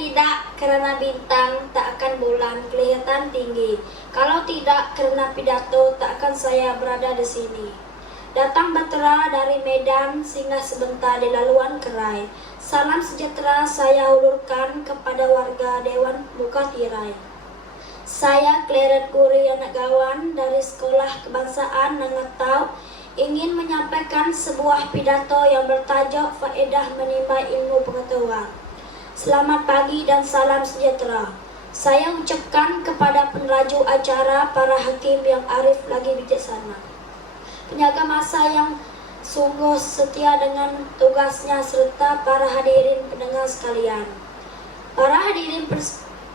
tidak karena bintang, tak akan bulan kelihatan tinggi. Kalau tidak karena pidato, tak akan saya berada di sini. Datang batera dari Medan, singgah sebentar di laluan Kerai. Salam sejahtera saya hulurkan kepada warga Dewan Buka Tirai. Saya Kleret Guri anak Gawan dari Sekolah Kebangsaan Nangatau ingin menyampaikan sebuah pidato yang bertajuk Faedah Menimba Ilmu Pengetahuan. Selamat pagi dan salam sejahtera. Saya ucapkan kepada peneraju acara, para hakim yang arif lagi bijaksana, penjaga masa yang sungguh setia dengan tugasnya, serta para hadirin pendengar sekalian. Para hadirin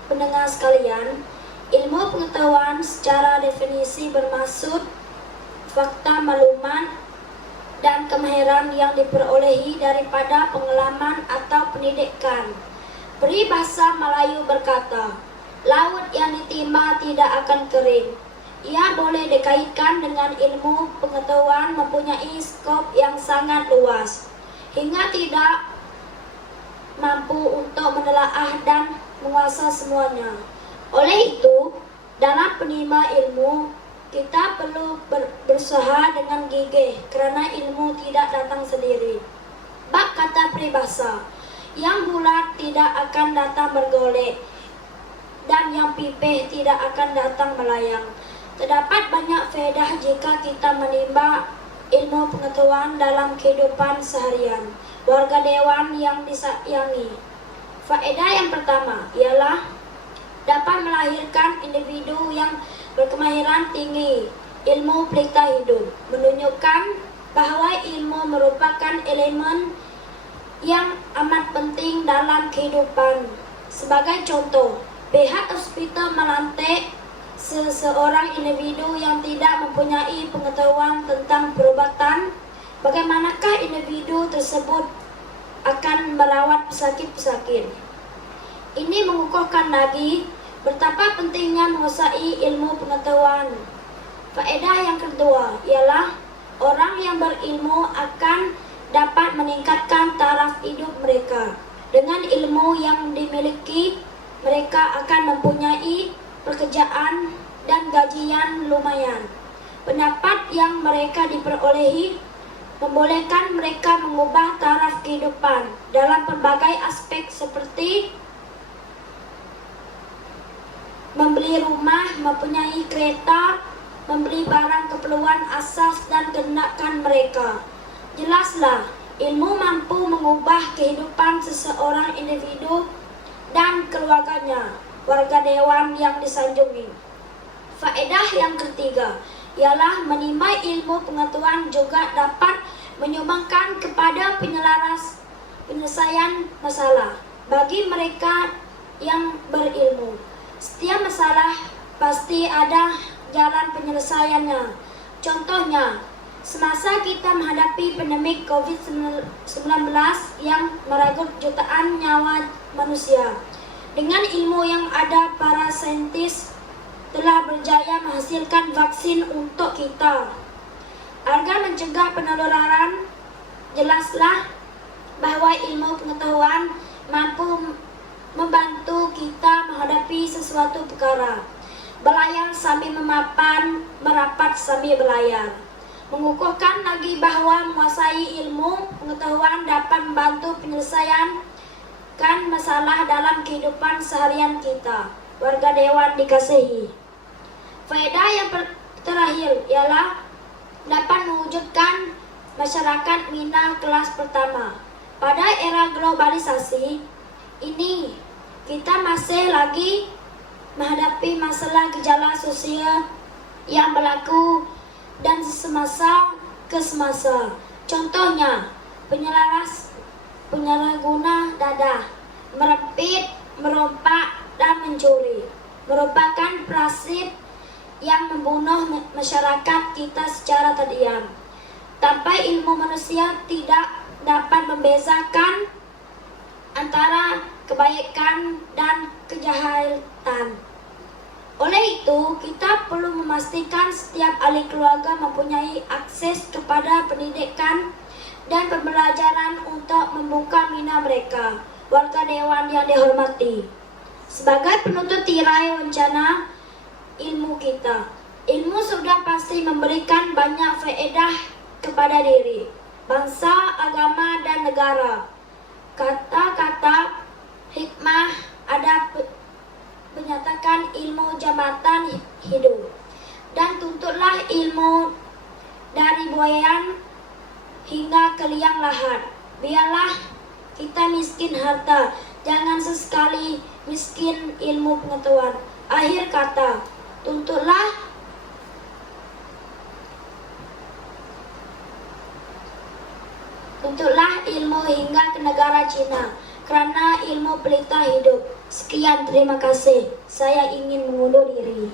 pendengar sekalian, ilmu pengetahuan secara definisi bermaksud fakta, maklumat, dan kemahiran yang diperolehi daripada pengalaman atau pendidikan. Peribahasa Melayu berkata, laut yang ditimba tidak akan kering. Ia boleh dikaitkan dengan ilmu pengetahuan mempunyai skop yang sangat luas, hingga tidak mampu untuk menelaah dan menguasai semuanya. Oleh itu, dalam penimba ilmu, kita perlu berusaha dengan gigih, kerana ilmu tidak datang sendiri. Bak kata peribahasa, yang bulat tidak akan datang bergolek, dan yang pipih tidak akan datang melayang. Terdapat banyak faedah jika kita menimba ilmu pengetahuan dalam kehidupan seharian warga dewan yang disayangi. Faedah yang pertama ialah dapat melahirkan individu yang berkemahiran tinggi ilmu pelita hidup, menunjukkan bahawa ilmu merupakan elemen yang amat penting dalam kehidupan. Sebagai contoh, pihak hospital melantik seseorang individu yang tidak mempunyai pengetahuan tentang perubatan. Bagaimanakah individu tersebut akan merawat pesakit-pesakit? Ini mengukuhkan lagi betapa pentingnya menguasai ilmu pengetahuan. Faedah yang kedua ialah orang yang berilmu akan dapat meningkatkan taraf hidup mereka. Dengan ilmu yang dimiliki, mereka akan mempunyai pekerjaan dan gajian lumayan. Pendapat yang mereka diperolehi membolehkan mereka mengubah taraf kehidupan dalam pelbagai aspek seperti membeli rumah, mempunyai kereta, membeli barang keperluan asas dan kehendakan mereka. Jelaslah, ilmu mampu mengubah kehidupan seseorang individu dan keluarganya, warga dewan yang disanjungi. Faedah yang ketiga ialah menimba ilmu pengetahuan juga dapat menyumbangkan kepada penyelesaian masalah bagi mereka yang berilmu. Setiap masalah pasti ada jalan penyelesaiannya. Contohnya, semasa kita menghadapi pandemik COVID-19 yang merenggut jutaan nyawa manusia, dengan ilmu yang ada, para saintis telah berjaya menghasilkan vaksin untuk kita. Agar mencegah penularan, jelaslah bahawa ilmu pengetahuan mampu membantu kita menghadapi sesuatu perkara. Belayar sambil memapan, merapat sambil berlayar. Mengukuhkan lagi bahawa menguasai ilmu pengetahuan dapat membantu penyelesaian masalah dalam kehidupan seharian kita, warga dewan dikasihi. Faedah yang terakhir ialah dapat mewujudkan masyarakat Minang kelas pertama. Pada era globalisasi ini, kita masih lagi menghadapi masalah gejala sosial yang berlaku dan semasa ke semasa. Contohnya, penyalahguna dadah, merempit, merompak, dan mencuri merupakan prasit yang membunuh masyarakat kita secara terdiam. Tanpa ilmu, manusia tidak dapat membezakan antara kebaikan dan kejahatan. Oleh itu, kita perlu memastikan setiap ahli keluarga mempunyai akses kepada pendidikan dan pembelajaran untuk membuka minat mereka warga dewan yang dihormati. Sebagai penutup tirai wawancara ilmu kita, ilmu sudah pasti memberikan banyak faedah kepada diri, bangsa, agama, dan negara. Kata-kata hikmah ada menyatakan ilmu jabatan hidup, dan tuntutlah ilmu dari buayan hingga ke liang lahat. Biarlah kita miskin harta, jangan sesekali miskin ilmu pengetahuan. Akhir kata, tuntutlah ilmu hingga ke negara Cina, karena ilmu pelita hidup. Sekian, terima kasih. Saya ingin mengundur diri.